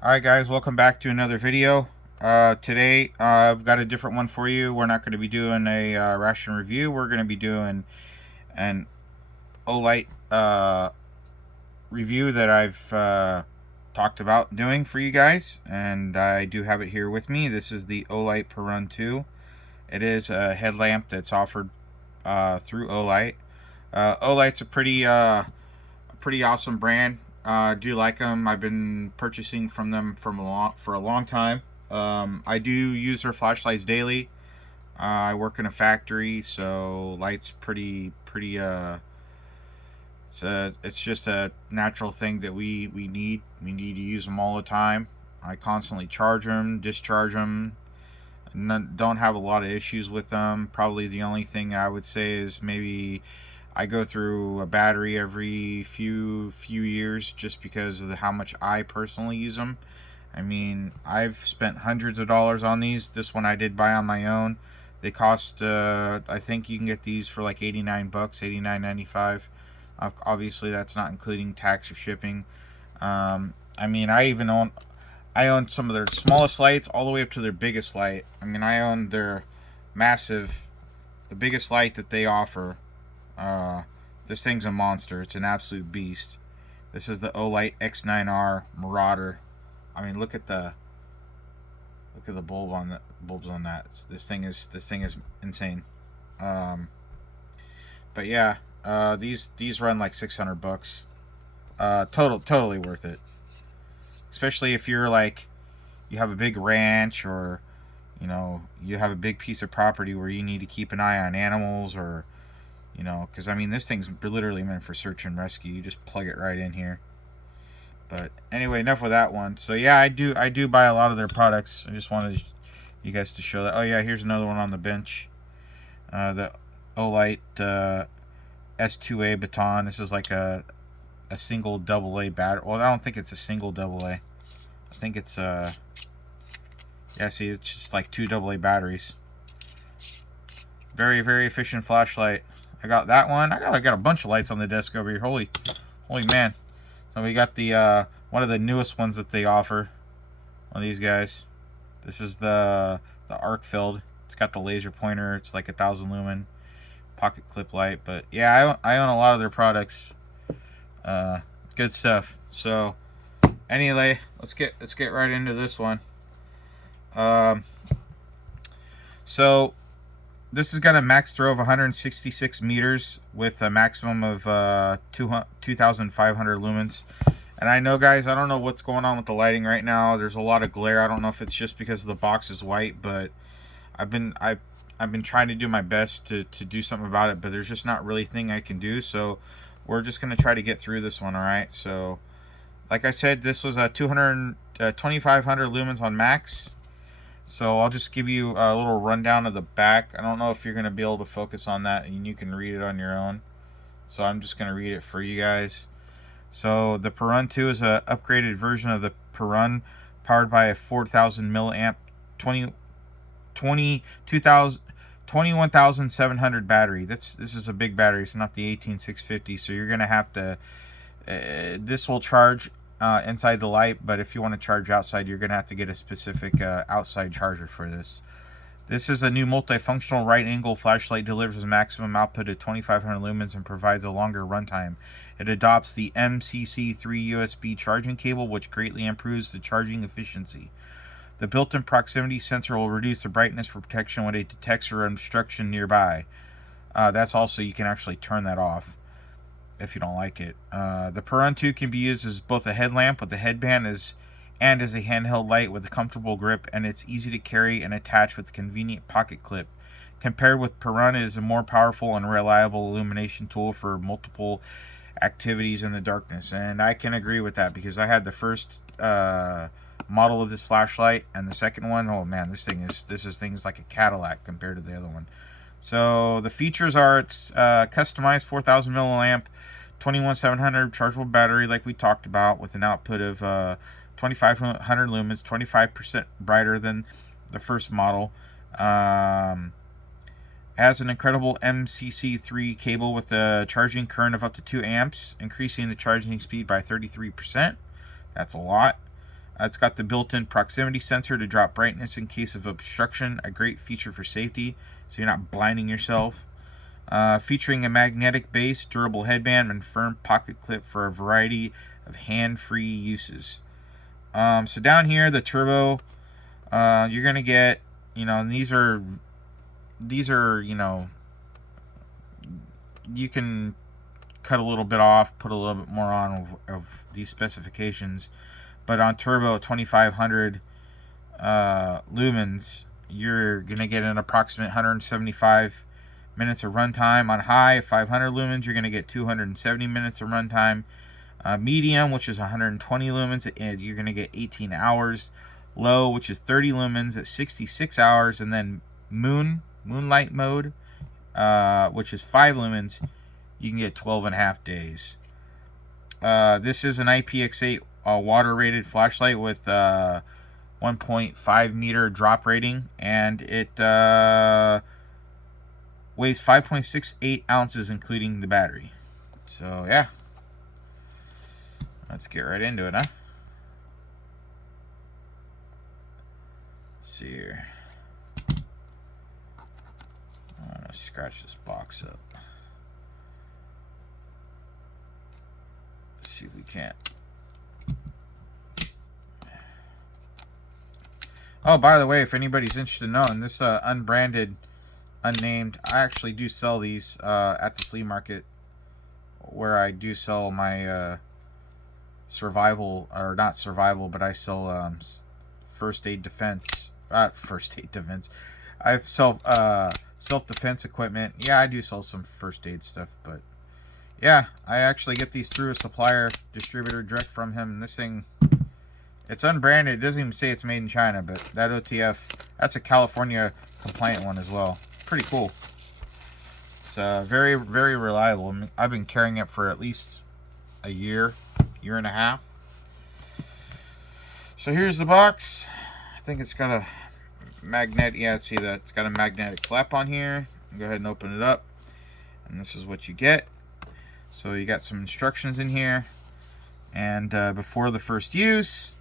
Alright guys, welcome back to another video. Today I've got a different one for you. We're not going to be doing a ration review. We're going to be doing an Olight review that I've talked about doing for you guys. And I do have it here with me. This is the Olight Perun 2. It is a headlamp that's offered through Olight. Olight's a pretty awesome brand. Do like them. I've been purchasing from them for a long time. I do use their flashlights daily. I work in a factory, so light's pretty. It's just a natural thing that we need. We need to use them all the time. I constantly charge them, discharge them. Don't have a lot of issues with them. Probably the only thing I would say is maybe I go through a battery every few years just because of how much I personally use them. I mean, I've spent hundreds of dollars on these. This one I did buy on my own. They cost I think you can get these for like 89 bucks, 89.95. Obviously that's not including tax or shipping. I mean, I own some of their smallest lights all the way up to their biggest light. I mean, I own their the biggest light that they offer. This thing's a monster. It's an absolute beast. This is the Olight X9R Marauder. I mean, look at the bulbs on that. This thing is insane. But yeah, these run like 600 bucks. Totally worth it. Especially if you're like you have a big ranch, or you have a big piece of property where you need to keep an eye on animals, or because I mean, this thing's literally meant for search and rescue. You just plug it right in here. But anyway, enough with that one. So yeah, I do buy a lot of their products. I just wanted you guys to show that. Oh yeah, here's another one on the bench. The Olight S2A baton. This is like a single AA battery. Well, I don't think it's a single AA. I think it's yeah, see, it's just like two AA batteries. Very efficient flashlight. I got that one. I got a bunch of lights on the desk over here. Holy man. So we got the one of the newest ones that they offer. One of these guys. This is the arc filled. It's got the laser pointer. It's like 1,000 lumen pocket clip light. But yeah, I own a lot of their products. Good stuff. So anyway, let's get right into this one. So this has got a max throw of 166 meters with a maximum of 2,500 lumens. And I know, guys, I don't know what's going on with the lighting right now. There's a lot of glare. I don't know if it's just because the box is white, but I've been trying to do my best to do something about it, but there's just not really a thing I can do. So we're just gonna try to get through this one. All right. So, like I said, this was a 2,500 lumens on max. So I'll just give you a little rundown of the back. I don't know if you're going to be able to focus on that, and you can read it on your own. So I'm just going to read it for you guys. So the Perun 2 is an upgraded version of the Perun, powered by a 4,000 milliamp 21,700 battery. This is a big battery. It's not the 18,650. So you're going to have to. This will charge inside the light, but if you want to charge outside, you're going to have to get a specific outside charger for this. This is a new multifunctional right-angle flashlight, delivers a maximum output of 2,500 lumens and provides a longer runtime. It adopts the MCC3 USB charging cable, which greatly improves the charging efficiency. The built-in proximity sensor will reduce the brightness for protection when it detects an obstruction nearby. That's also, you can actually turn that off if you don't like it. The Perun 2 can be used as both a headlamp with a headband and as a handheld light with a comfortable grip, and it's easy to carry and attach with a convenient pocket clip. Compared with Perun, it is a more powerful and reliable illumination tool for multiple activities in the darkness. And I can agree with that, because I had the first model of this flashlight, and the second one, oh man, this is things like a Cadillac compared to the other one. So the features are, it's customized 4,000 milliamp 21,700 chargeable battery, like we talked about, with an output of 2,500 lumens, 25% brighter than the first model. Has an incredible MCC3 cable with a charging current of up to 2 amps, increasing the charging speed by 33%. That's a lot. It's got the built-in proximity sensor to drop brightness in case of obstruction, a great feature for safety, so you're not blinding yourself. Featuring a magnetic base, durable headband, and firm pocket clip for a variety of hand-free uses. So down here, the turbo, you're gonna get, and these are, you can cut a little bit off, put a little bit more on of these specifications. But on turbo 2500 lumens, you're going to get an approximate 175 minutes of runtime. On high, 500 lumens, you're going to get 270 minutes of runtime. Medium, which is 120 lumens, and you're going to get 18 hours. Low, which is 30 lumens, at 66 hours. And then moonlight mode, which is 5 lumens, you can get 12.5 days. This is an IPX8 water rated flashlight with 1.5 meter drop rating, and it weighs 5.68 ounces including the battery. So yeah, let's get right into it, huh? Let's see here. I'm gonna scratch this box up. Let's see if we can't. Oh, by the way, if anybody's interested in knowing, this unbranded, unnamed, I actually do sell these at the flea market, where I do sell my survival, or not survival, but I sell first aid defense. I sell self-defense equipment. Yeah, I do sell some first aid stuff, but yeah, I actually get these through a supplier, distributor, direct from him. And this thing, it's unbranded. It doesn't even say it's made in China, but that OTF, that's a California compliant one as well. Pretty cool. It's very, very reliable. I mean, I've been carrying it for at least a year and a half. So here's the box. I think it's got a magnetic, yeah, see that it's got a magnetic flap on here. Go ahead and open it up, and this is what you get. So you got some instructions in here, and before the first use,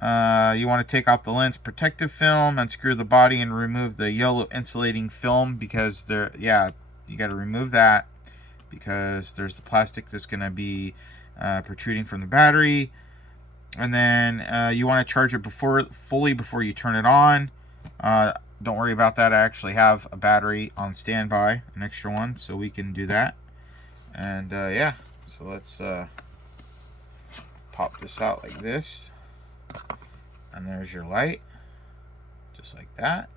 you want to take off the lens protective film, unscrew the body, and remove the yellow insulating film, because you got to remove that because there's the plastic that's going to be protruding from the battery. And then you want to charge it fully before you turn it on. Don't worry about that. I actually have a battery on standby, an extra one, so we can do that. And yeah, so let's pop this out like this. And there's your light, just like that.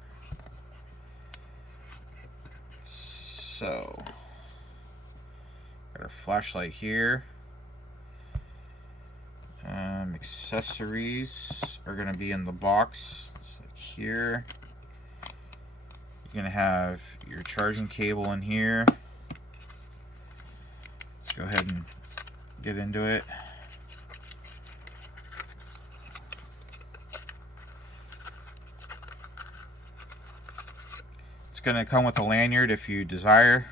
So, got our flashlight here. Accessories are going to be in the box, just like here. You're going to have your charging cable in here. Let's go ahead and get into it. It's going to come with a lanyard if you desire.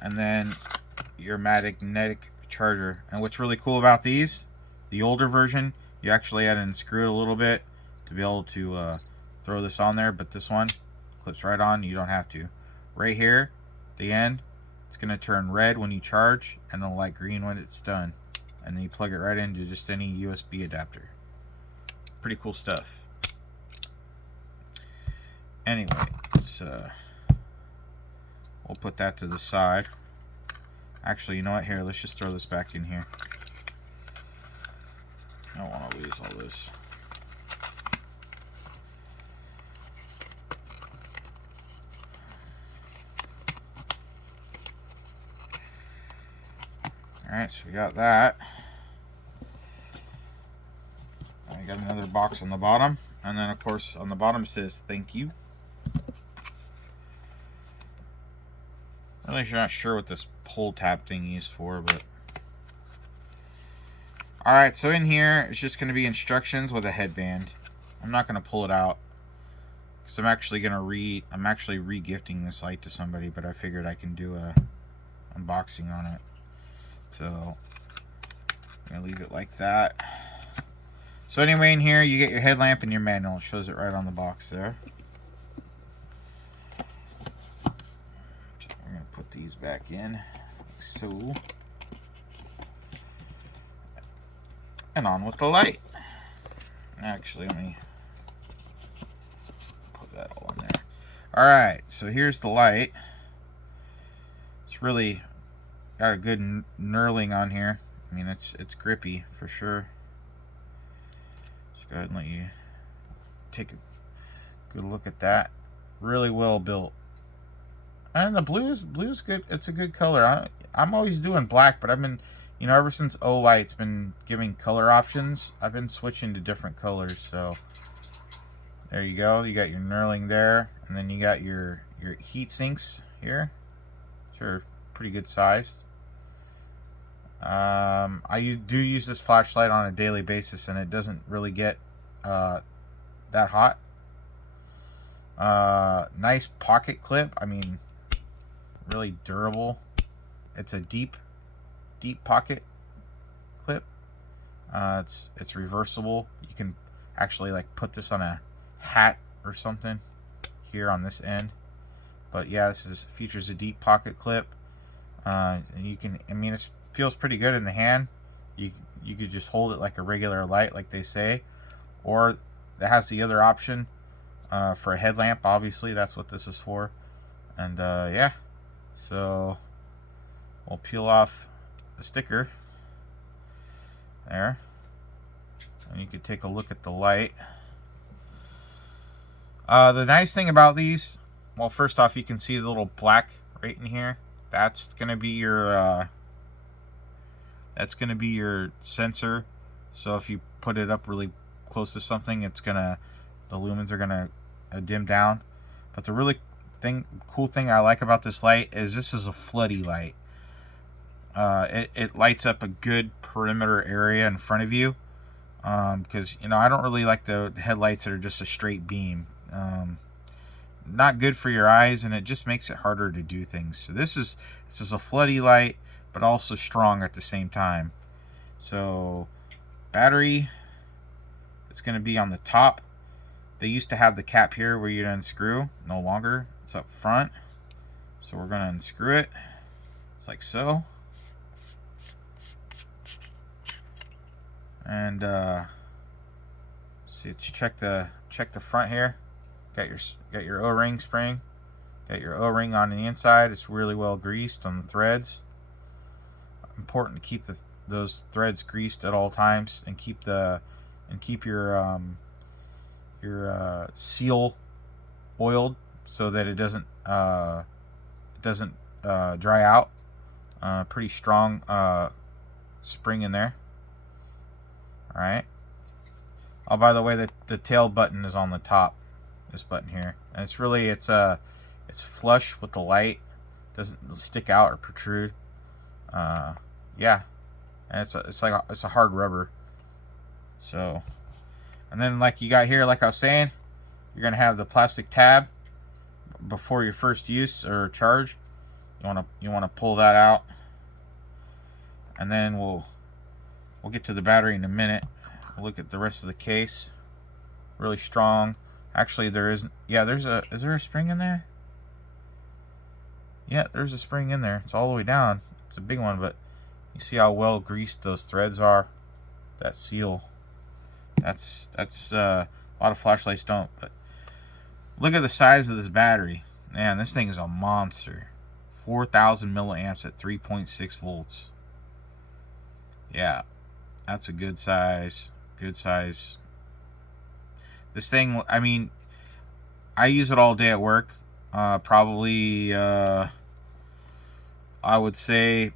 And then your magnetic charger. And what's really cool about these, the older version, you actually had to unscrew it a little bit to be able to throw this on there, but this one clips right on. You don't have to. Right here, the end, it's going to turn red when you charge, and it'll light green when it's done. And then you plug it right into just any USB adapter. Pretty cool stuff. Anyway, we'll put that to the side. Actually, you know what? Here, let's just throw this back in here. I don't want to lose all this. Alright, so we got that. We got another box on the bottom. And then, of course, on the bottom it says, "Thank you." Really not sure what this pull tab thing is for, but alright, so in here it's just going to be instructions with a headband. I'm not going to pull it out because I'm actually re-gifting this light to somebody, but I figured I can do a unboxing on it. So I'm gonna leave it like that. So anyway, in here you get your headlamp and your manual. It shows it right on the box there. We're gonna put these back in, like so. And on with the light. Actually, let me put that all in there. Alright, so here's the light. It's really got a good knurling on here. I mean, it's grippy for sure. Just go ahead and let you take a good look at that. Really well built. And the blue's good. It's a good color. I'm always doing black, but I've been, you know, ever since Olight's been giving color options, I've been switching to different colors. So there you go. You got your knurling there, and then you got your heat sinks here. Sure, pretty good sized. I do use this flashlight on a daily basis, and it doesn't really get that hot. Nice pocket clip. I mean, really durable. It's a deep pocket clip. It's reversible. You can actually like put this on a hat or something here on this end. But yeah, this features a deep pocket clip. And you can, I mean, it feels pretty good in the hand. You could just hold it like a regular light, like they say, or that has the other option for a headlamp. Obviously, that's what this is for. And yeah, so we'll peel off the sticker there, and you could take a look at the light. The nice thing about these, well, first off, you can see the little black right in here. That's gonna be your sensor. So if you put it up really close to something, the lumens are gonna dim down. But the really cool thing I like about this light is this is a floody light. It lights up a good perimeter area in front of you, because you know, I don't really like the headlights that are just a straight beam. Not good for your eyes, and it just makes it harder to do things. So this is a floody light, but also strong at the same time. So battery, it's going to be on the top. They used to have the cap here where you'd unscrew. No longer. It's up front. So we're going to unscrew it. It's like so. And see, let's check the front here. Got your O-ring spring. Got your O-ring on the inside. It's really well greased on the threads. Important to keep those threads greased at all times, and keep your seal oiled so that it doesn't dry out. Pretty strong spring in there. All right. Oh, by the way, the tail button is on the top. This button here, and it's flush with the light. Doesn't stick out or protrude. Yeah, and it's a hard rubber. So, and then like you got here, like I was saying, you're gonna have the plastic tab before your first use or charge. You wanna pull that out, and then we'll get to the battery in a minute. We'll look at the rest of the case. Really strong. Actually, there isn't. Yeah, is there a spring in there? Yeah, there's a spring in there. It's all the way down. It's a big one, but you see how well greased those threads are. That seal. That's a lot of flashlights don't. But look at the size of this battery. Man, this thing is a monster. 4,000 milliamps at 3.6 volts. Yeah, that's a good size. Good size. This thing, I mean, I use it all day at work. Probably, I would say,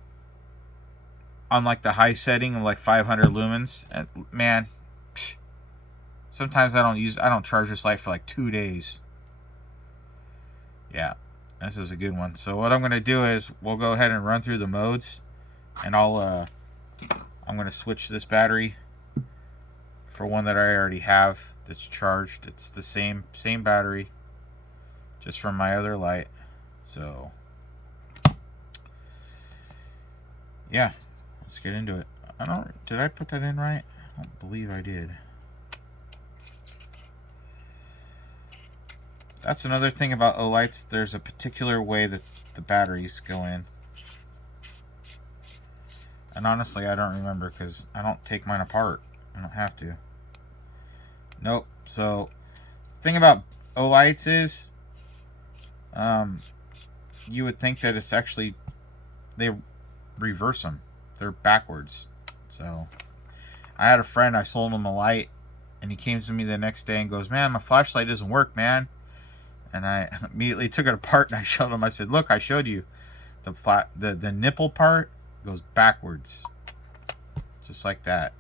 on like the high setting of like 500 lumens. And man, sometimes I don't charge this light for like 2 days. Yeah, this is a good one. So what I'm gonna do is we'll go ahead and run through the modes, and I'm gonna switch this battery for one that I already have that's charged. It's the same battery, just from my other light. So yeah, let's get into it. Did I put that in right? I don't believe I did. That's another thing about Olights. There's a particular way that the batteries go in. And honestly, I don't remember because I don't take mine apart. I don't have to. Nope. So, the thing about Olights is, you would think that it's actually, they reverse them. They're backwards. So, I had a friend, I sold him a light, and he came to me the next day and goes, "Man, my flashlight doesn't work, man." And I immediately took it apart and I showed him. I said, "Look, I showed you. The nipple part goes backwards. Just like that."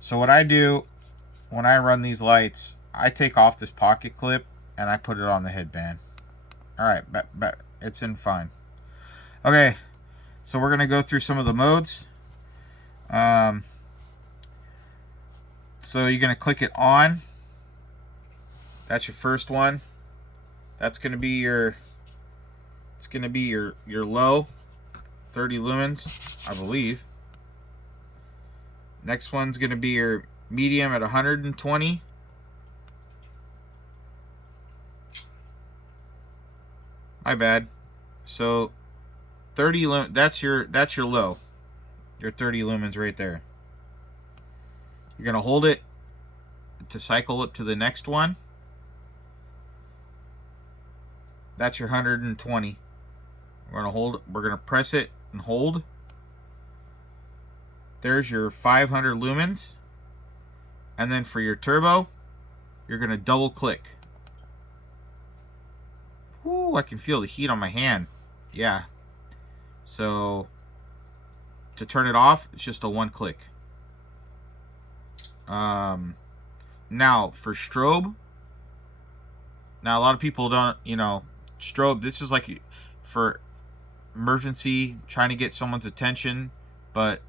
So what I do when I run these lights, I take off this pocket clip and I put it on the headband. Alright, it's in fine. Okay, so we're going to go through some of the modes. So you're going to click it on. That's your first one. That's going to be your, it's going to be your low, 30 lumens, I believe. Next one's going to be your medium at 120. My bad. So 30 lumens, that's your low. Your 30 lumens right there. You're going to hold it to cycle up to the next one. That's your 120. We're going to press it and hold. There's your 500 lumens. And then for your turbo, you're going to double click. Ooh, I can feel the heat on my hand. Yeah. So to turn it off, it's just a one click. Now for strobe. Now a lot of people don't, strobe, this is like for emergency, trying to get someone's attention, but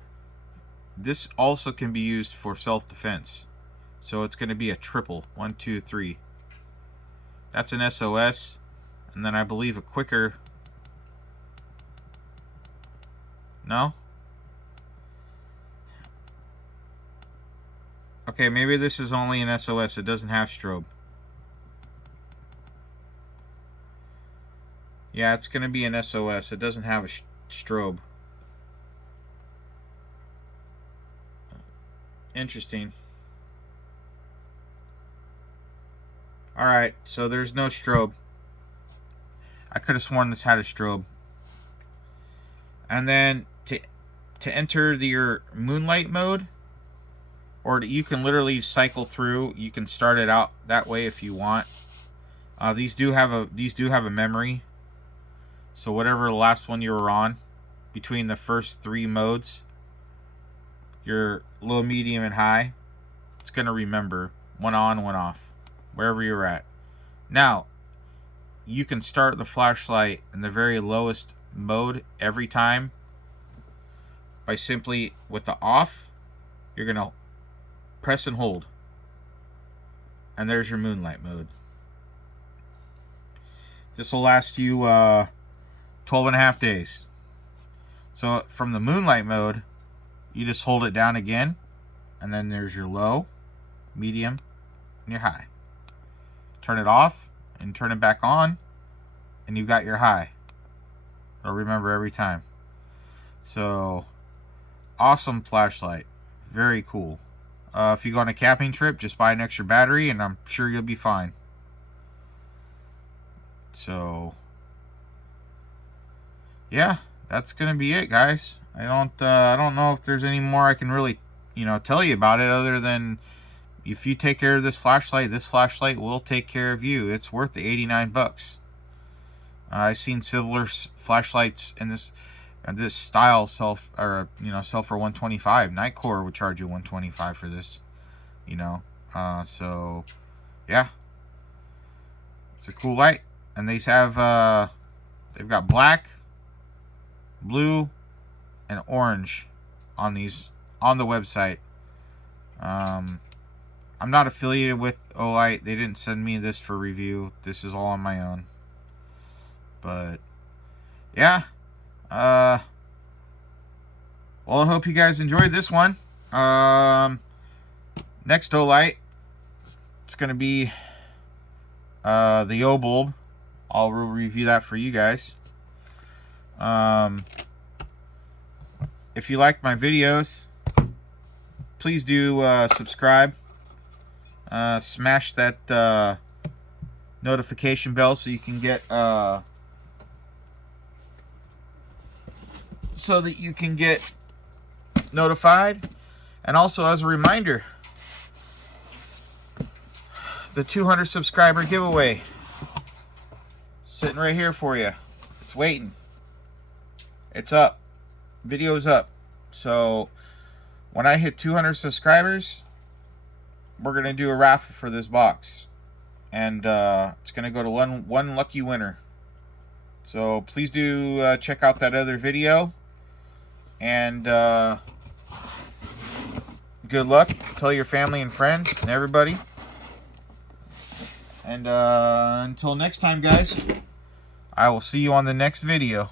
this also can be used for self-defense. So it's going to be a triple. 1, 2, 3. That's an SOS. And then I believe a quicker. No? Okay, maybe this is only an SOS. It doesn't have strobe. Yeah, it's going to be an SOS. It doesn't have a strobe. Interesting. Alright, so there's no strobe. I could have sworn this had a strobe. And then to enter your moonlight mode, or you can literally cycle through. You can start it out that way if you want. These do have a memory. So whatever the last one you were on, between the first 3 modes, your low, medium, and high, it's going to remember one on, one off, wherever you're at. Now, you can start the flashlight in the very lowest mode every time by simply, with the off, you're going to press and hold. And there's your moonlight mode. This will last you 12 and a half days. So from the moonlight mode, you just hold it down again, and then there's your low, medium, and your high. Turn it off and turn it back on, and you've got your high. I'll remember every time. So awesome flashlight. Very cool. If you go on a camping trip, just buy an extra battery and I'm sure you'll be fine. So yeah, that's gonna be it, guys. I don't know if there's any more I can really tell you about it, other than if you take care of this flashlight will take care of you. It's worth the 89 bucks. I've seen similar flashlights in this style sell for 125. Nightcore would charge you 125 for this. So yeah, it's a cool light, and they've got black, blue, and orange on the website. I'm not affiliated with Olight. They didn't send me this for review. This is all on my own. But yeah, well, I hope you guys enjoyed this one. Next Olight, it's gonna be the O bulb. I'll review that for you guys. If you like my videos, please do subscribe. Smash that notification bell so you can get notified. And also, as a reminder, the 200 subscriber giveaway sitting right here for you. It's waiting. It's up. Video's up. So when I hit 200 subscribers, we're gonna do a raffle for this box, and it's gonna go to one lucky winner. So please do check out that other video, and good luck. Tell your family and friends and everybody. And until next time, guys, I will see you on the next video.